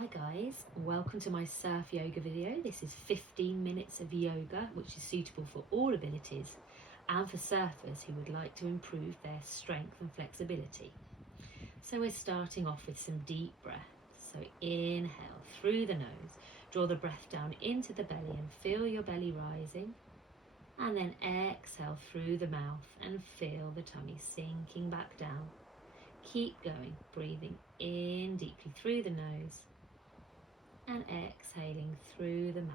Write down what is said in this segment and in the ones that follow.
Hi guys, welcome to my surf yoga video. This is 15 minutes of yoga which is suitable for all abilities and for surfers who would like to improve their strength and flexibility. So we're starting off with some deep breaths. So inhale through the nose, draw the breath down into the belly and feel your belly rising. And then exhale through the mouth and feel the tummy sinking back down. Keep going, breathing in deeply through the nose and exhaling through the mouth.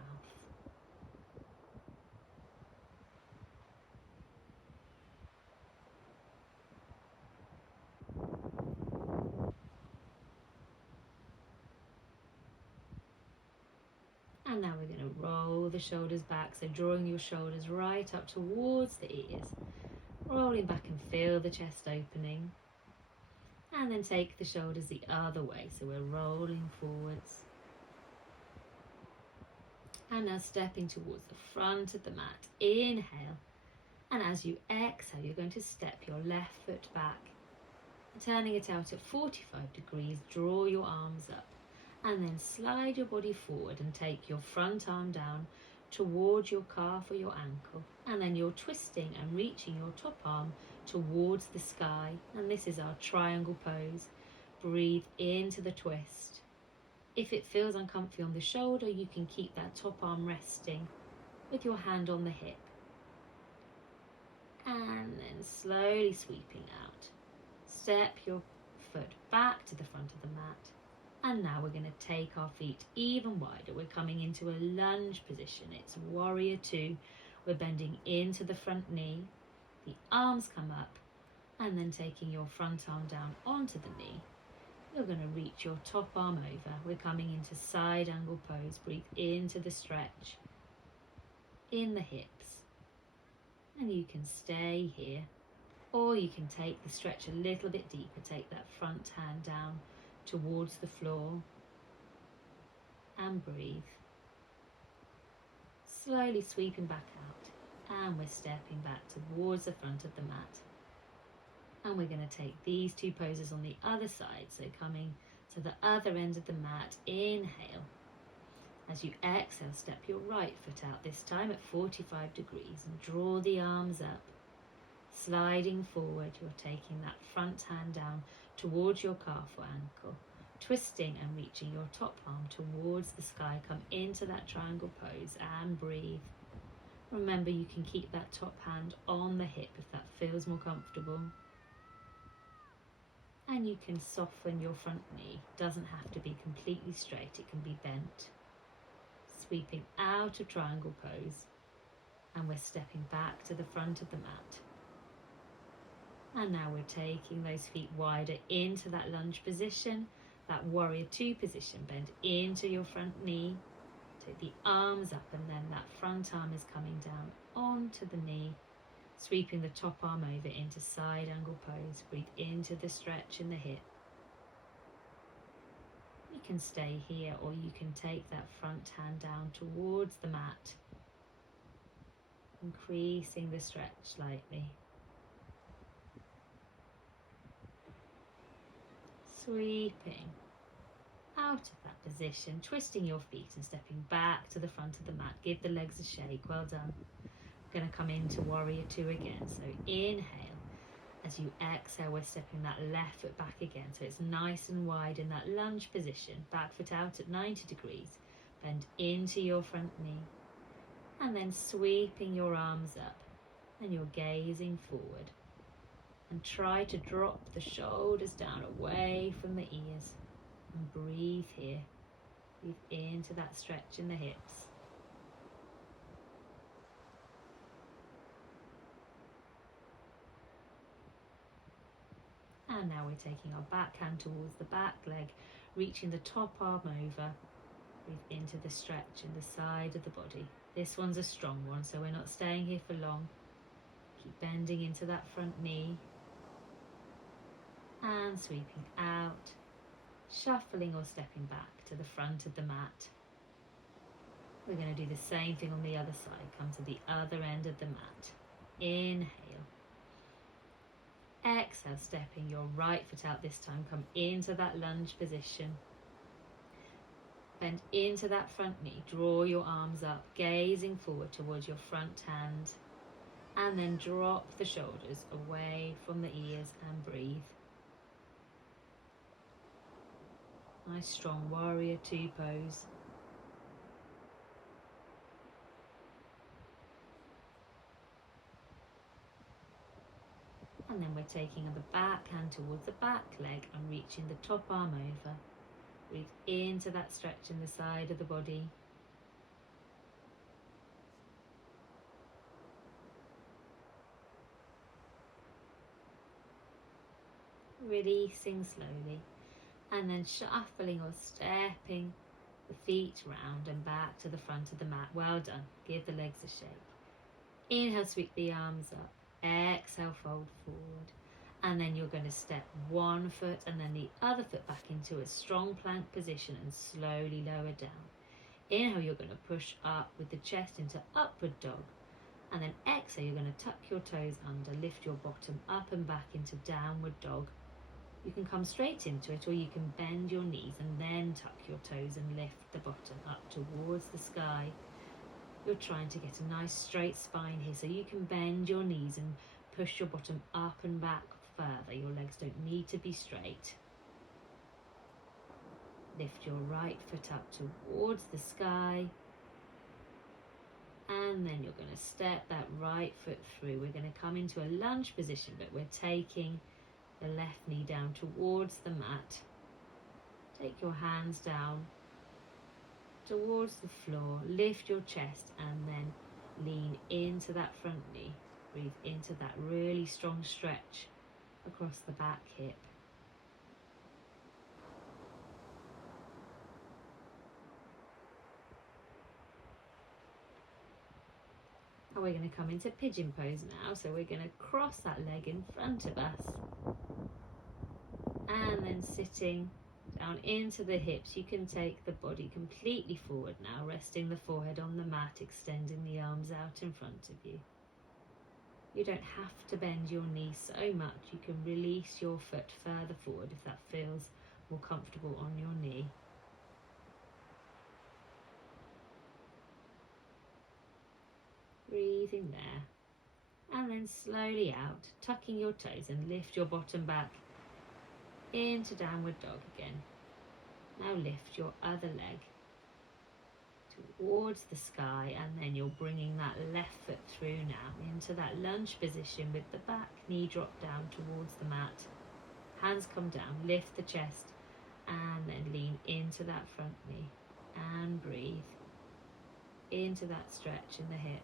And now we're going to roll the shoulders back, so drawing your shoulders right up towards the ears. Rolling back and feel the chest opening. And then take the shoulders the other way, so we're rolling forwards. And now stepping towards the front of the mat. Inhale. And as you exhale, you're going to step your left foot back. Turning it out at 45 degrees, draw your arms up. And then slide your body forward and take your front arm down towards your calf or your ankle. And then you're twisting and reaching your top arm towards the sky. And this is our triangle pose. Breathe into the twist. If it feels uncomfy on the shoulder, you can keep that top arm resting with your hand on the hip. And then slowly sweeping out. Step your foot back to the front of the mat. And now we're going to take our feet even wider. We're coming into a lunge position. It's warrior two. We're bending into the front knee. The arms come up. And then taking your front arm down onto the knee. You're going to reach your top arm over. We're coming into side angle pose. Breathe into the stretch in the hips. And you can stay here. Or you can take the stretch a little bit deeper. Take that front hand down towards the floor and breathe. Slowly sweeping back out, and we're stepping back towards the front of the mat. And we're going to take these two poses on the other side, so coming to the other end of the mat. Inhale. As you exhale, step your right foot out, this time at 45 degrees, and draw the arms up. Sliding forward, you're taking that front hand down towards your calf or ankle, twisting and reaching your top arm towards the sky. Come into that triangle pose and breathe. Remember, you can keep that top hand on the hip if that feels more comfortable. And you can soften your front knee. Doesn't have to be completely straight, it can be bent. Sweeping out of triangle pose, and we're stepping back to the front of the mat. And now we're taking those feet wider into that lunge position, that warrior two position. Bend into your front knee, take the arms up, and then that front arm is coming down onto the knee, sweeping the top arm over into side angle pose. Breathe into the stretch in the hip. You can stay here, or you can take that front hand down towards the mat, increasing the stretch slightly. Sweeping out of that position, twisting your feet and stepping back to the front of the mat. Give the legs a shake. Well done. We're going to come into warrior two again. So inhale. As you exhale, we're stepping that left foot back again. So it's nice and wide in that lunge position. Back foot out at 90 degrees. Bend into your front knee. And then sweeping your arms up. And you're gazing forward. And try to drop the shoulders down away from the ears. And breathe here. Breathe into that stretch in the hips. And now we're taking our back hand towards the back leg, reaching the top arm over. Breathe into the stretch in the side of the body. This one's a strong one, so we're not staying here for long. Keep bending into that front knee. And sweeping out, shuffling or stepping back to the front of the mat. We're going to do the same thing on the other side. Come to the other end of the mat. Inhale. Exhale, stepping your right foot out this time. Come into that lunge position. Bend into that front knee, draw your arms up, gazing forward towards your front hand, and then drop the shoulders away from the ears and breathe. Nice strong warrior two pose. And then we're taking the back hand towards the back leg and reaching the top arm over. Breathe into that stretch in the side of the body. Releasing slowly, and then shuffling or stepping the feet round and back to the front of the mat. Well done. Give the legs a shake. Inhale, sweep the arms up. Exhale, fold forward. And then you're going to step one foot and then the other foot back into a strong plank position and slowly lower down. Inhale, you're going to push up with the chest into upward dog. And then exhale, you're going to tuck your toes under, lift your bottom up and back into downward dog. You can come straight into it, or you can bend your knees and then tuck your toes and lift the bottom up towards the sky. You're trying to get a nice straight spine here, so you can bend your knees and push your bottom up and back further. Your legs don't need to be straight. Lift your right foot up towards the sky. And then you're going to step that right foot through. We're going to come into a lunge position, but we're taking the left knee down towards the mat. Take your hands down towards the floor. Lift your chest and then lean into that front knee. Breathe into that really strong stretch across the back hip. And we're going to come into pigeon pose now. So we're going to cross that leg in front of us. And then sitting down into the hips, you can take the body completely forward now, resting the forehead on the mat, extending the arms out in front of you. You don't have to bend your knee so much. You can release your foot further forward if that feels more comfortable on your knee. Breathing there. And then slowly out, tucking your toes and lift your bottom back into downward dog again. Now lift your other leg towards the sky, and then you're bringing that left foot through now into that lunge position with the back knee drop down towards the mat. Hands come down, lift the chest, and then lean into that front knee and breathe into that stretch in the hip.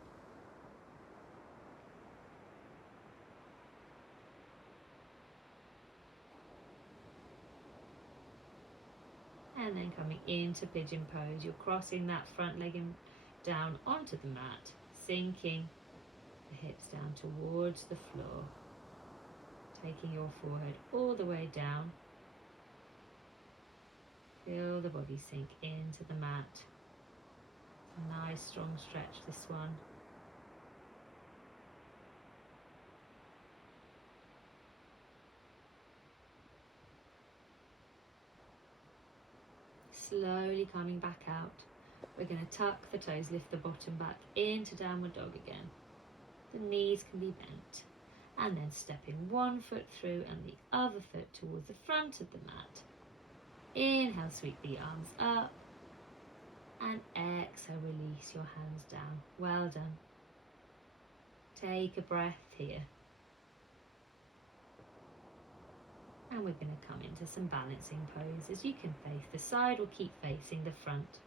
And then coming into pigeon pose, you're crossing that front leg down onto the mat, sinking the hips down towards the floor, taking your forehead all the way down. Feel the body sink into the mat. A nice strong stretch, this one. Slowly coming back out. We're going to tuck the toes, lift the bottom back into downward dog again. The knees can be bent. And then stepping one foot through and the other foot towards the front of the mat. Inhale, sweep the arms up. And exhale, release your hands down. Well done. Take a breath here. And we're going to come into some balancing poses. You can face the side or keep facing the front.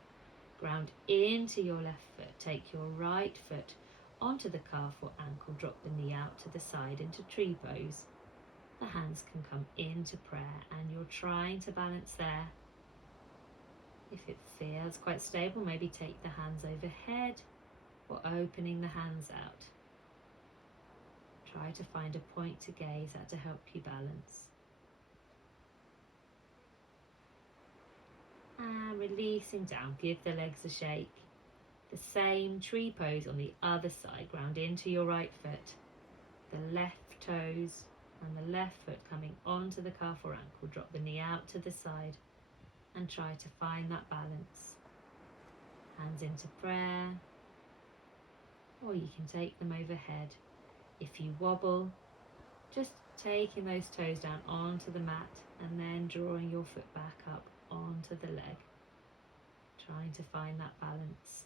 Ground into your left foot. Take your right foot onto the calf or ankle. Drop the knee out to the side into tree pose. The hands can come into prayer and you're trying to balance there. If it feels quite stable, maybe take the hands overhead or opening the hands out. Try to find a point to gaze at to help you balance. And releasing down, give the legs a shake. The same tree pose on the other side. Ground into your right foot. The left toes and the left foot coming onto the calf or ankle. Drop the knee out to the side. and try to find that balance. Hands into prayer, or you can take them overhead. If you wobble, just taking those toes down onto the mat and then drawing your foot back up onto the leg, trying to find that balance.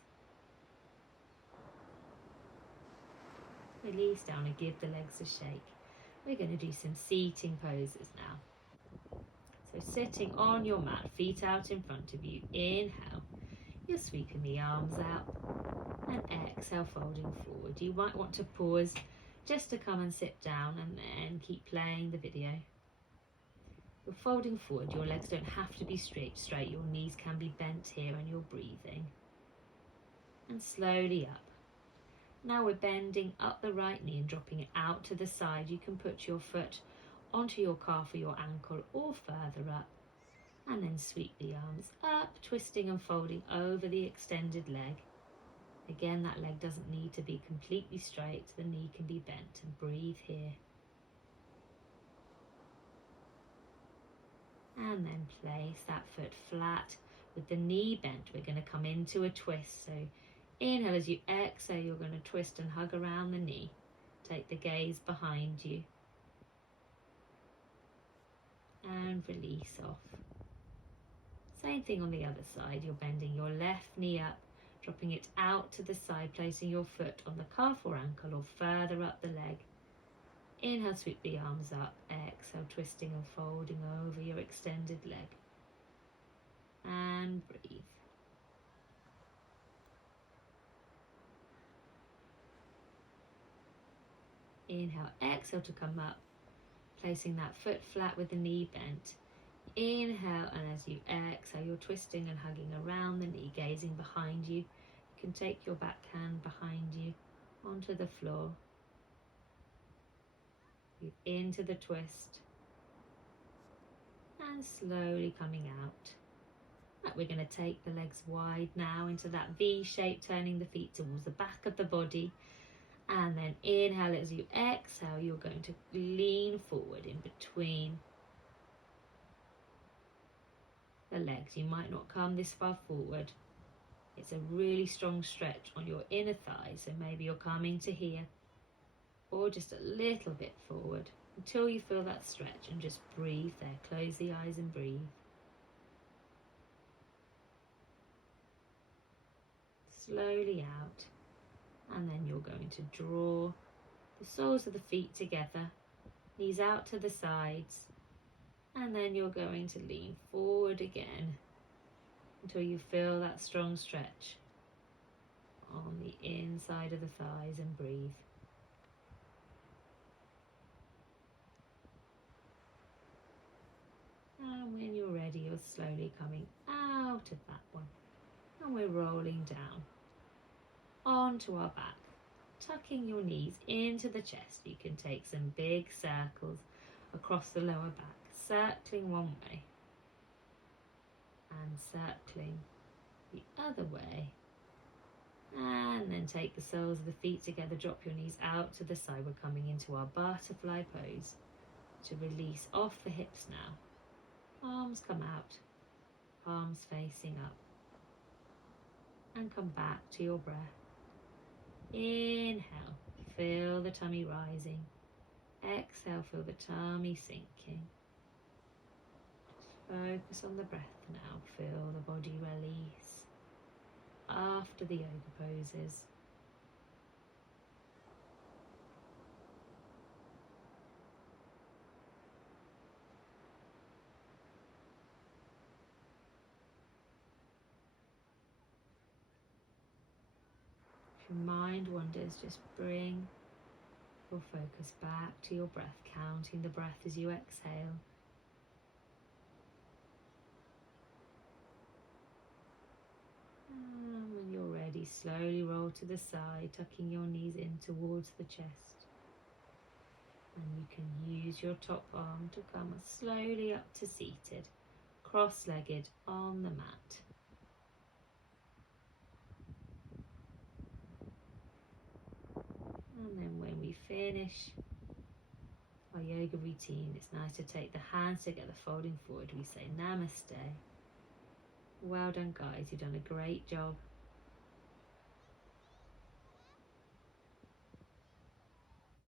Release down and give the legs a shake. We're going to do some seating poses now. So sitting on your mat, feet out in front of you, inhale, you're sweeping the arms out, and exhale, folding forward. You might want to pause just to come and sit down and then keep playing the video. You're folding forward, your legs don't have to be straight, your knees can be bent here and you're breathing. And slowly up. Now we're bending up the right knee and dropping it out to the side. You can put your foot onto your calf or your ankle or further up. And then sweep the arms up, twisting and folding over the extended leg. Again, that leg doesn't need to be completely straight. The knee can be bent, and breathe here. And then place that foot flat with the knee bent. We're going to come into a twist. So inhale, as you exhale, you're going to twist and hug around the knee. Take the gaze behind you. And release off. Same thing on the other side. You're bending your left knee up, dropping it out to the side, placing your foot on the calf or ankle or further up the leg. Inhale, sweep the arms up. Exhale, twisting and folding over your extended leg. And breathe. Inhale, exhale to come up, placing that foot flat with the knee bent. Inhale, and as you exhale, you're twisting and hugging around the knee, gazing behind you. You can take your back hand behind you onto the floor. Breathe into the twist and slowly coming out. Right, we're going to take the legs wide now into that V shape, turning the feet towards the back of the body. And then inhale, as you exhale, you're going to lean forward in between the legs. You might not come this far forward. It's a really strong stretch on your inner thigh, so maybe you're coming to here or just a little bit forward until you feel that stretch, and just breathe there. Close the eyes and breathe. Slowly out, and then you're going to draw the soles of the feet together, knees out to the sides, and then you're going to lean forward again until you feel that strong stretch on the inside of the thighs, and breathe. And when you're ready, you're slowly coming out of that one. And we're rolling down onto our back, tucking your knees into the chest. You can take some big circles across the lower back, circling one way and circling the other way. And then take the soles of the feet together, drop your knees out to the side. We're coming into our butterfly pose to release off the hips now. Arms come out, palms facing up, and come back to your breath. Inhale, feel the tummy rising. Exhale, feel the tummy sinking. Just focus on the breath now. Feel the body release after the yoga poses. If your mind wanders, just bring your focus back to your breath, counting the breath as you exhale. And when you're ready, slowly roll to the side, tucking your knees in towards the chest. And you can use your top arm to come slowly up to seated, cross-legged on the mat. And then when we finish our yoga routine, it's nice to take the hands together, folding forward. We say Namaste. Well done, guys. You've done a great job.